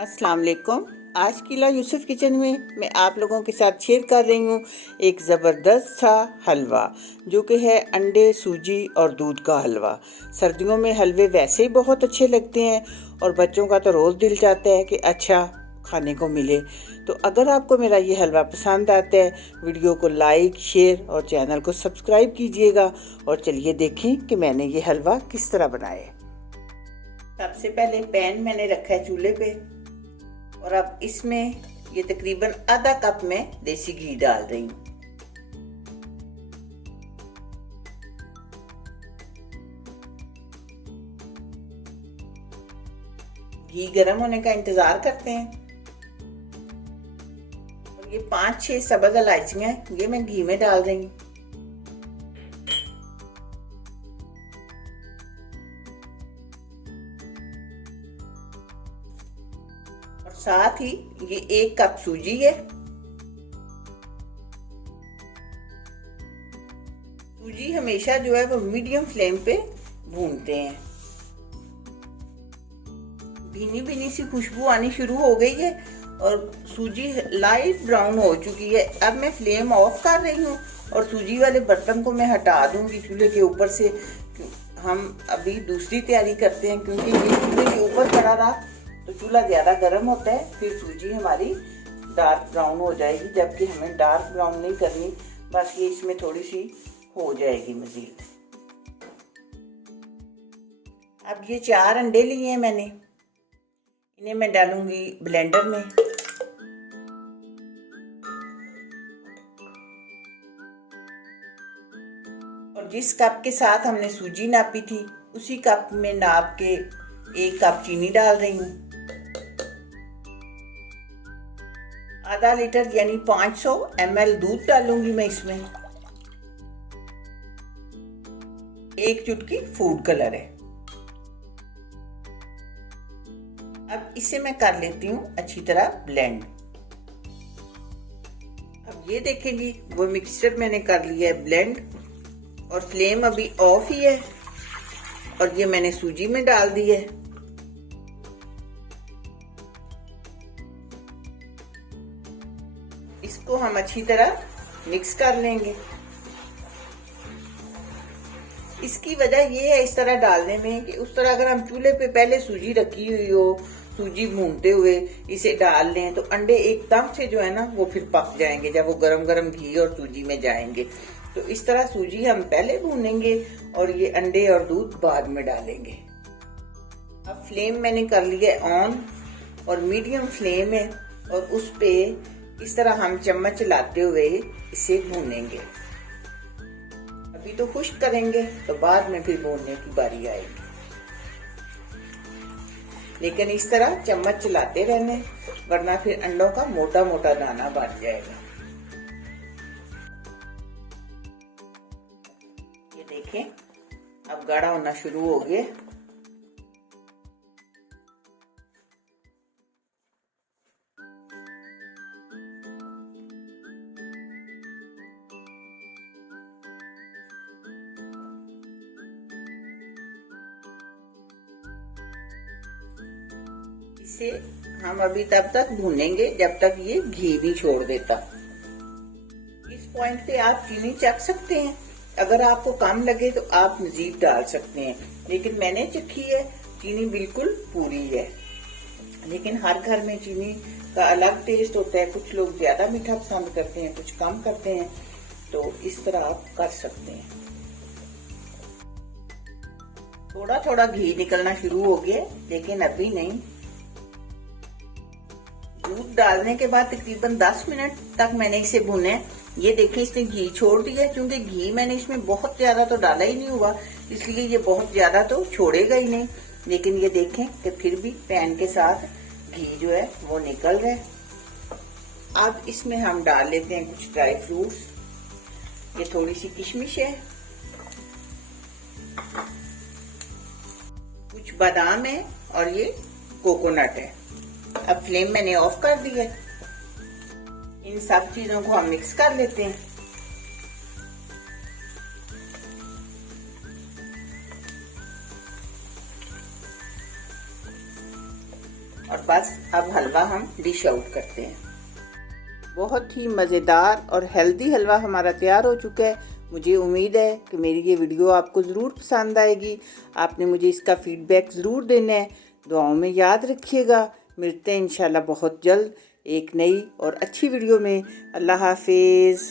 अस्सलाम वालेकुम। आज किला यूसुफ किचन में मैं आप लोगों के साथ शेयर कर रही हूँ एक ज़बरदस्त सा हलवा, जो कि है अंडे, सूजी और दूध का हलवा। सर्दियों में हलवे वैसे ही बहुत अच्छे लगते हैं और बच्चों का तो रोज़ दिल चाहता है कि अच्छा खाने को मिले। तो अगर आपको मेरा ये हलवा पसंद आता है, वीडियो को लाइक, शेयर और चैनल को सब्सक्राइब कीजिएगा। और चलिए देखें कि मैंने ये हलवा किस तरह बनाया है। सबसे पहले पैन मैंने रखा है चूल्हे पे और अब इसमें ये तकरीबन आधा कप में देसी घी डाल रही हूँ। घी गर्म होने का इंतजार करते हैं। और ये 5-6 सब्ज इलायचियां ये मैं घी में डाल रही हूँ। और साथ ही ये 1 कप सूजी है। सूजी हमेशा जो है वो मीडियम फ्लेम पे भूनते हैं। भीनी भीनी सी खुशबू आनी शुरू हो गई है और सूजी लाइट ब्राउन हो चुकी है। अब मैं फ्लेम ऑफ कर रही हूँ और सूजी वाले बर्तन को मैं हटा दूंगी चूल्हे के ऊपर से। हम अभी दूसरी तैयारी करते हैं, क्योंकि ये चूल्हे के ऊपर पड़ा रहा तो चूल्हा ज़्यादा गर्म होता है, फिर सूजी हमारी डार्क ब्राउन हो जाएगी, जबकि हमें डार्क ब्राउन नहीं करनी, बस ये इसमें थोड़ी सी हो जाएगी मज़ीद। अब ये 4 अंडे लिए हैं मैंने, इन्हें मैं डालूंगी ब्लेंडर में। और जिस कप के साथ हमने सूजी नापी थी उसी कप में नाप के 1 कप चीनी डाल रही हूँ। आधा लीटर यानी 500 ml दूध डालूंगी मैं इसमें। 1 चुटकी फूड कलर है। अब इसे मैं कर लेती हूँ अच्छी तरह ब्लेंड। अब ये देखेंगी वो मिक्सचर मैंने कर लिया है ब्लेंड और फ्लेम अभी ऑफ ही है और ये मैंने सूजी में डाल दी है। इसको हम अच्छी तरह मिक्स कर लेंगे। इसकी वजह ये है इस तरह डालने में कि उस तरह अगर हम चूल्हे पे पहले सूजी रखी हुई हो, सूजी भूनते हुए इसे डाल लें तो अंडे एकदम से जो है ना वो फिर पक जाएंगे जब वो गरम गरम घी और सूजी में जाएंगे। तो इस तरह सूजी हम पहले भूनेंगे और ये अंडे और दूध बाद में डालेंगे। अब फ्लेम मैंने कर लिया ऑन और मीडियम फ्लेम है और उस पे इस तरह हम चम्मच चलाते हुए इसे भूनेंगे। अभी तो खुश्क करेंगे तो बाद में फिर भूनने की बारी आएगी, लेकिन इस तरह चम्मच चलाते रहने, वरना फिर अंडों का मोटा मोटा दाना बन जाएगा। ये देखें अब गाढ़ा होना शुरू हो गया। इसे हम अभी तब तक भूनेंगे जब तक ये घी नहीं छोड़ देता। इस पॉइंट पे आप चीनी चख सकते हैं, अगर आपको कम लगे तो आप मजीद डाल सकते हैं, लेकिन मैंने चखी है चीनी बिल्कुल पूरी है। लेकिन हर घर में चीनी का अलग टेस्ट होता है, कुछ लोग ज्यादा मीठा पसंद करते हैं, कुछ कम करते हैं, तो इस तरह आप कर सकते हैं। थोड़ा थोड़ा घी निकलना शुरू हो गया, लेकिन अभी नहीं। दूध डालने के बाद तकरीबन 10 मिनट तक मैंने इसे भुना है। ये देखिए इसने घी छोड़ दिया, क्योंकि घी मैंने इसमें बहुत ज्यादा तो डाला ही नहीं हुआ, इसलिए ये बहुत ज्यादा तो छोड़ेगा ही नहीं। लेकिन ये देखें कि फिर भी पैन के साथ घी जो है वो निकल रहा है। अब इसमें हम डाल लेते हैं कुछ ड्राई फ्रूट्स। ये थोड़ी सी किशमिश है, कुछ बादाम है और ये कोकोनट है। अब फ्लेम मैंने ऑफ कर दी है। इन सब चीजों को हम मिक्स कर लेते हैं। और बस अब हलवा हम डिश आउट करते हैं। बहुत ही मज़ेदार और हेल्दी हलवा हमारा तैयार हो चुका है। मुझे उम्मीद है कि मेरी ये वीडियो आपको ज़रूर पसंद आएगी। आपने मुझे इसका फ़ीडबैक ज़रूर देना है। दुआओं में याद रखिएगा। मिलते हैं इंशाल्लाह बहुत जल्द एक नई और अच्छी वीडियो में। अल्लाह हाफिज़।